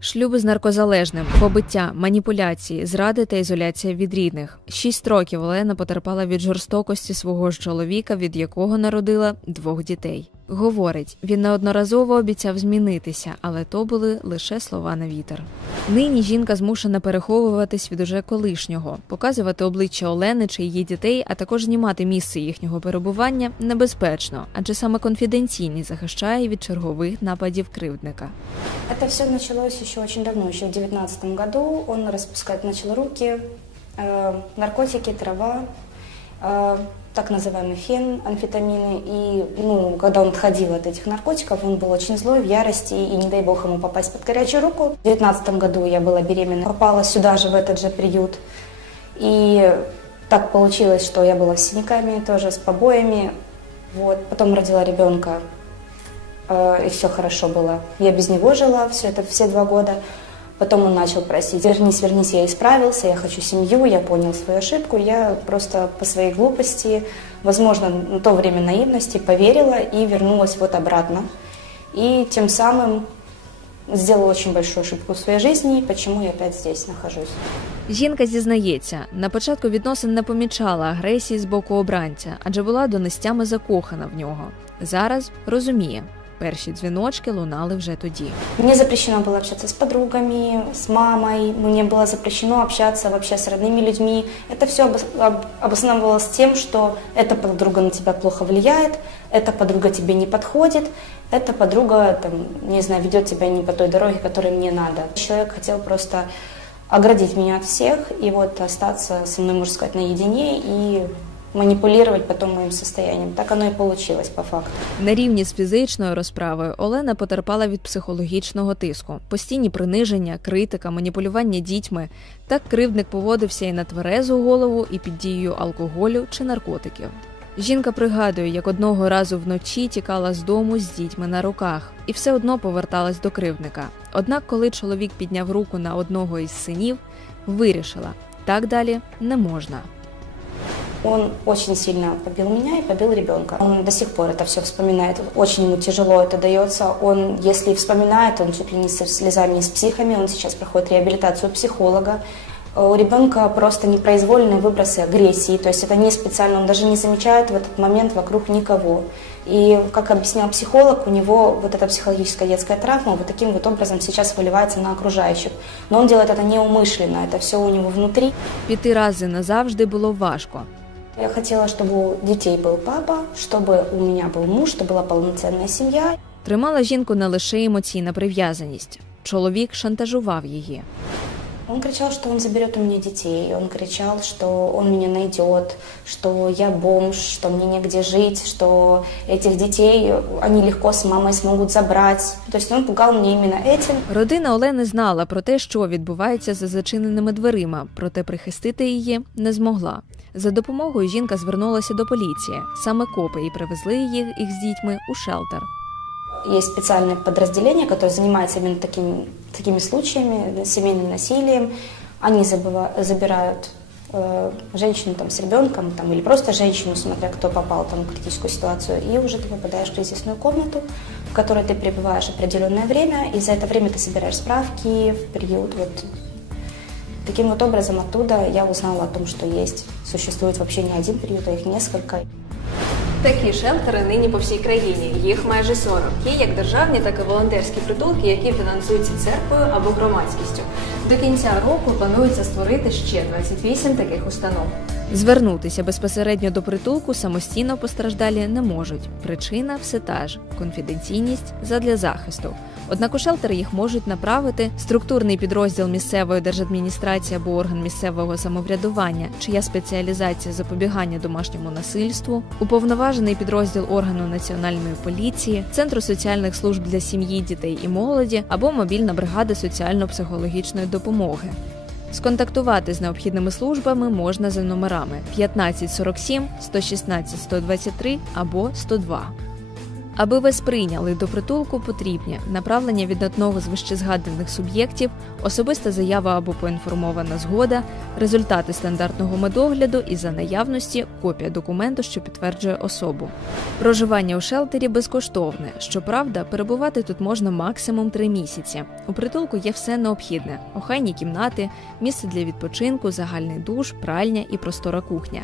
Шлюби з наркозалежним, побиття, маніпуляції, зради та ізоляція від рідних. Шість років Олена потерпала від жорстокості свого ж чоловіка, від якого народила двох дітей. Говорить, він неодноразово обіцяв змінитися, але то були лише слова на вітер. Нині жінка змушена переховуватись від уже колишнього, показувати обличчя Олени чи її дітей, а також знімати місце їхнього перебування небезпечно, адже саме конфіденційність захищає від чергових нападів кривдника. Это все началось еще очень давно, еще в девятнадцатом году. Он распускать начал руки, э, наркотики, трава, э, так называемый фен, амфетамины. И ну, когда он отходил от этих наркотиков, он был очень злой, в ярости, и не дай бог ему попасть под горячую руку. В девятнадцатом году я была беременна, попала сюда же, в этот же приют. И так получилось, что я была с синяками, тоже с побоями. Вот. Потом родила ребенка и все хорошо было. Я без него жила все это все два года. Потом он начал просить, вернись, вернись, я исправился, я хочу семью, я понял свою ошибку. Я просто по своей глупости, возможно, на то время наивности, поверила и вернулась вот обратно. И тем самым сделала очень большую ошибку в своей жизни, почему я опять здесь нахожусь. Жінка зізнається, на початку відносин не помічала агресії з боку обранця, адже була донестями закохана в нього. Зараз розуміє, перші дзвіночки лунали вже тоді. Мне запрещено было общаться с подругами, с мамой, мне было запрещено общаться вообще с родными людьми. Это все обосновывалось тем, что эта подруга на тебя плохо влияет, эта подруга тебе не подходит, эта подруга, там, не знаю, ведет тебя не по той дороге, которой мне надо. Человек хотел просто оградить меня от всех и вот остаться со мной, можно сказать, наедине и манипулировать потом моим состоянием. Так оно и получилось по факту. На рівні з фізичною розправою Олена потерпала від психологічного тиску, постійні приниження, критика, маніпулювання дітьми. Так кривдник поводився і на тверезу голову, і під дією алкоголю чи наркотиків. Жінка пригадує, як одного разу вночі тікала з дому з дітьми на руках і все одно поверталась до кривдника. Однак, коли чоловік підняв руку на одного із синів, вирішила так далі не можна. Он очень сильно побил меня и побил ребенка. Он до сих пор это все вспоминает. Очень ему тяжело это дается. Он, если и вспоминает, он чуть ли не со слезами и с психами. Он сейчас проходит реабилитацию у психолога. У ребенка просто непроизвольные выбросы агрессии, то есть это не специально, он даже не замечает в этот момент вокруг никого. И, как объяснял психолог, у него вот эта психологическая детская травма вот таким вот образом сейчас выливается на окружающих. Но он делает это неумышленно, это все у него внутри. Піти рази назавжди було важко. Я хотела, чтобы у детей был папа, чтобы у меня был муж, чтобы была полноценная семья. Тримала жінку не лише емоційна прив'язаність. Чоловік шантажував її. Он кричал, что он заберет у меня детей. Он кричал, что он меня найдет, что я бомж, что мне негде жить, что этих детей они легко с мамой смогут забрать. То есть он пугал меня именно этим. Родина Олени знала про те, що відбувається за зачиненими дверима, проте прихистити її не змогла. За допомогою жінка звернулася до поліції. Саме копи і привезли їх, їх з дітьми у шелтер. Есть специальное подразделение, которое занимается именно такими, такими случаями, семейным насилием. Они забыва- забирают э, женщину там, с ребенком там, или просто женщину, смотря кто попал там, в критическую ситуацию, и уже ты попадаешь в кризисную комнату, в которой ты пребываешь определенное время, и за это время ты собираешь справки в период. Вот. Таким вот образом оттуда я узнала о том, что есть, существует вообще не один приют, а их несколько. Такі шелтери нині по всій країні. Їх майже 40. Є як державні, так і волонтерські притулки, які фінансуються церквою або громадськістю. До кінця року планується створити ще 28 таких установ. Звернутися безпосередньо до притулку самостійно постраждалі не можуть. Причина все та ж конфіденційність задля захисту. Однак у шелтер їх можуть направити структурний підрозділ місцевої держадміністрації або орган місцевого самоврядування, чия спеціалізація запобігання домашньому насильству, уповноважений підрозділ органу національної поліції, центру соціальних служб для сім'ї, дітей і молоді або мобільна бригада соціально-психологічної допомоги. Сконтактувати з необхідними службами можна за номерами 1547 116 123 або 102. Аби ви сприйняли до притулку, потрібні направлення від одного з вищезгаданих суб'єктів, особиста заява або поінформована згода, результати стандартного медогляду і за наявності копія документу, що підтверджує особу. Проживання у шелтері безкоштовне. Щоправда, перебувати тут можна максимум три місяці. У притулку є все необхідне: охайні кімнати, місце для відпочинку, загальний душ, пральня і простора кухня.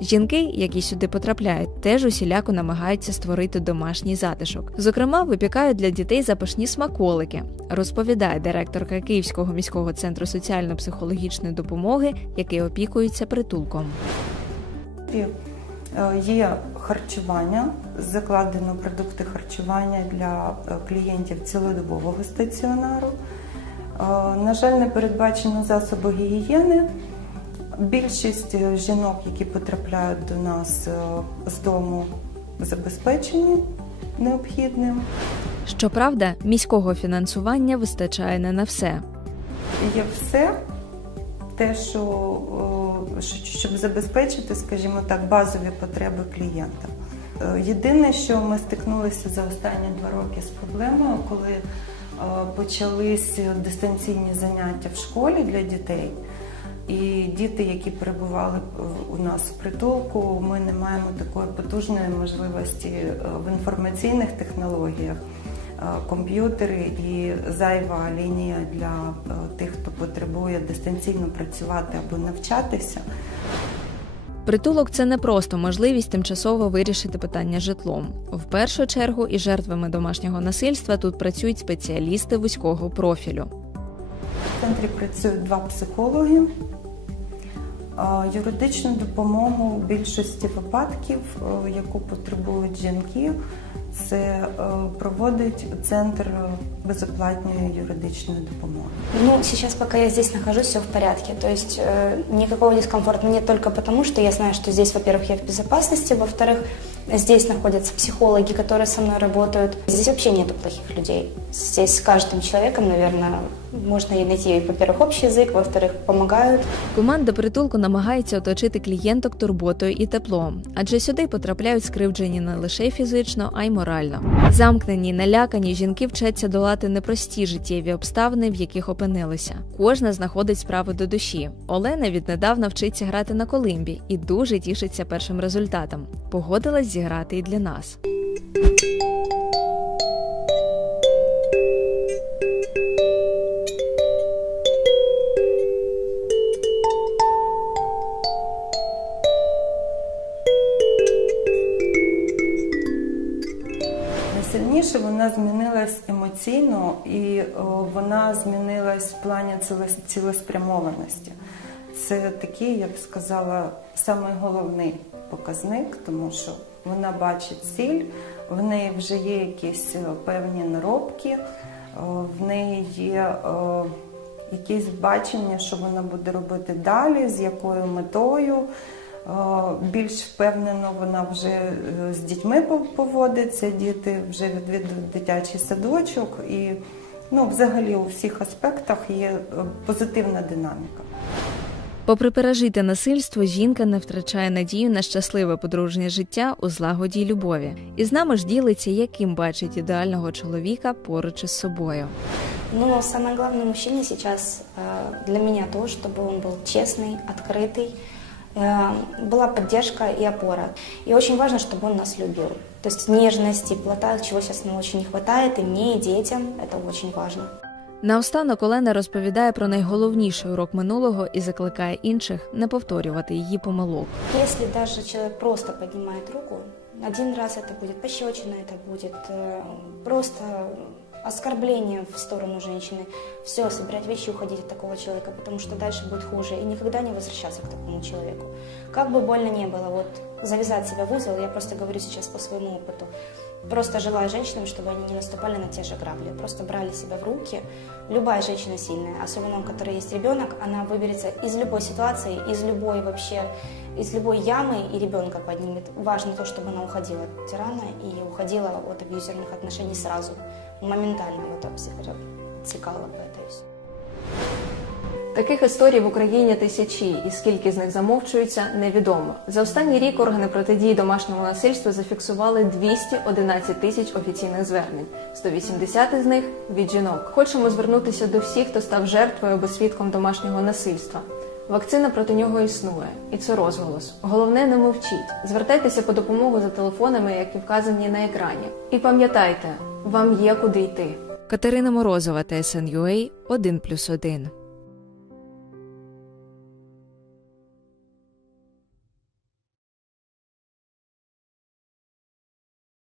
Жінки, які сюди потрапляють, теж усіляко намагаються створити домашній затишок. Зокрема, випікають для дітей запашні смаколики, розповідає директорка Київського міського центру соціально-психологічної допомоги, який опікується притулком. е, є харчування, закладено продукти харчування для е, клієнтів цілодобового стаціонару. Е, На жаль, не передбачено засоби гігієни. Більшість е, жінок, які потрапляють до нас е, з дому, забезпечені необхідним. Щоправда, міського фінансування вистачає не на все. Є все те, що, е, щоб забезпечити, скажімо так, базові потреби клієнта. Єдине, що ми стикнулися за останні два роки з проблемою, коли почались дистанційні заняття в школі для дітей. І діти, які перебували у нас в притулку, ми не маємо такої потужної можливості е, в інформаційних технологіях е, комп'ютери і зайва лінія для е, тих, хто потребує дистанційно працювати або навчатися. Притулок це не просто можливість тимчасово вирішити питання житлом. В першу чергу і жертвами домашнього насильства тут працюють спеціалісти вузького профілю. В центрі працюють два психологи. А Юридичну допомогу в більшості випадків, е, яку потребують жінки, це е, проводить центр безоплатної юридичної допомоги. Ну, сейчас, пока я здесь нахожусь, все в порядке. То есть э, никакого дискомфорта нет только потому, что я знаю, что здесь, во-первых, я в безопасности, во-вторых, здесь находятся психологи, которые со мной работают. Здесь вообще нету плохих людей. Здесь с каждым человеком, наверное, можно и найти, во-первых, общий язык, во-вторых, помогают. Команда притулку намагається оточити клієнток турботою і теплом, адже сюди потрапляють скривджені не лише фізично, а й морально. Замкнені, налякані жінки вчаться долати непрості життєві обставини, в яких опинилися. Кожна знаходить справу до душі. Олена віднедавна вчиться грати на колимбі і дуже тішиться першим результатом. Погодилась зіграти і для нас. Найсильніше вона змінилась емоційно і о, вона змінилась в плані цілеспрямованості. Це такий, я б сказала, самий головний показник, тому що вона бачить ціль, в неї вже є якісь е, певні наробки, о, в неї є о, якесь бачення, що вона буде робити далі, з якою метою. Е, Більш впевнено вона вже е, з дітьми пов- поводиться, діти вже відвідують дитячий садочок і ну, взагалі у всіх аспектах є е, позитивна динаміка. Попри пережите насильство, жінка не втрачає надію на щасливе подружнє життя у злагоді й любові. І з нами ж ділиться, яким бачить ідеального чоловіка поруч із собою. Но самое главное в мужчине сейчас э, для меня то, чтобы он был честный, открытый, э, была поддержка и опора. И очень важно, чтобы он нас любил. То есть нежность, теплота, чего сейчас нам очень не хватает, и мне, и детям, это очень важно. Наостанок Олена розповідає про найголовніший урок минулого і закликає інших не повторювати її помилок. Если даже человек просто поднимает руку, один раз это будет пощечина, это будет э, просто оскорбление в сторону женщины. Все, собирать вещи и уходить от такого человека, потому что дальше будет хуже. И никогда не возвращаться к такому человеку. Как бы больно не было, вот завязать себя в узел, я просто говорю сейчас по своему опыту. Просто желаю женщинам, чтобы они не наступали на те же грабли, просто брали себя в руки. Любая женщина сильная, особенно у которой есть ребенок, она выберется из любой ситуации, из любой вообще, из любой ямы и ребенка поднимет. Важно то, чтобы она уходила от тирана и уходила от абьюзерных отношений сразу, моментально бы это и все. Таких історій в Україні тисячі, і скільки з них замовчуються, невідомо. За останній рік органи протидії домашньому насильству зафіксували 211 тисяч офіційних звернень, 180 із них від жінок. Хочемо звернутися до всіх, хто став жертвою або свідком домашнього насильства. Вакцина проти нього існує, і це розголос. Головне, не мовчіть. Звертайтеся по допомогу за телефонами, які вказані на екрані. І пам'ятайте, вам є куди йти. Катерина Морозова, ТСН.UA, 1+,1.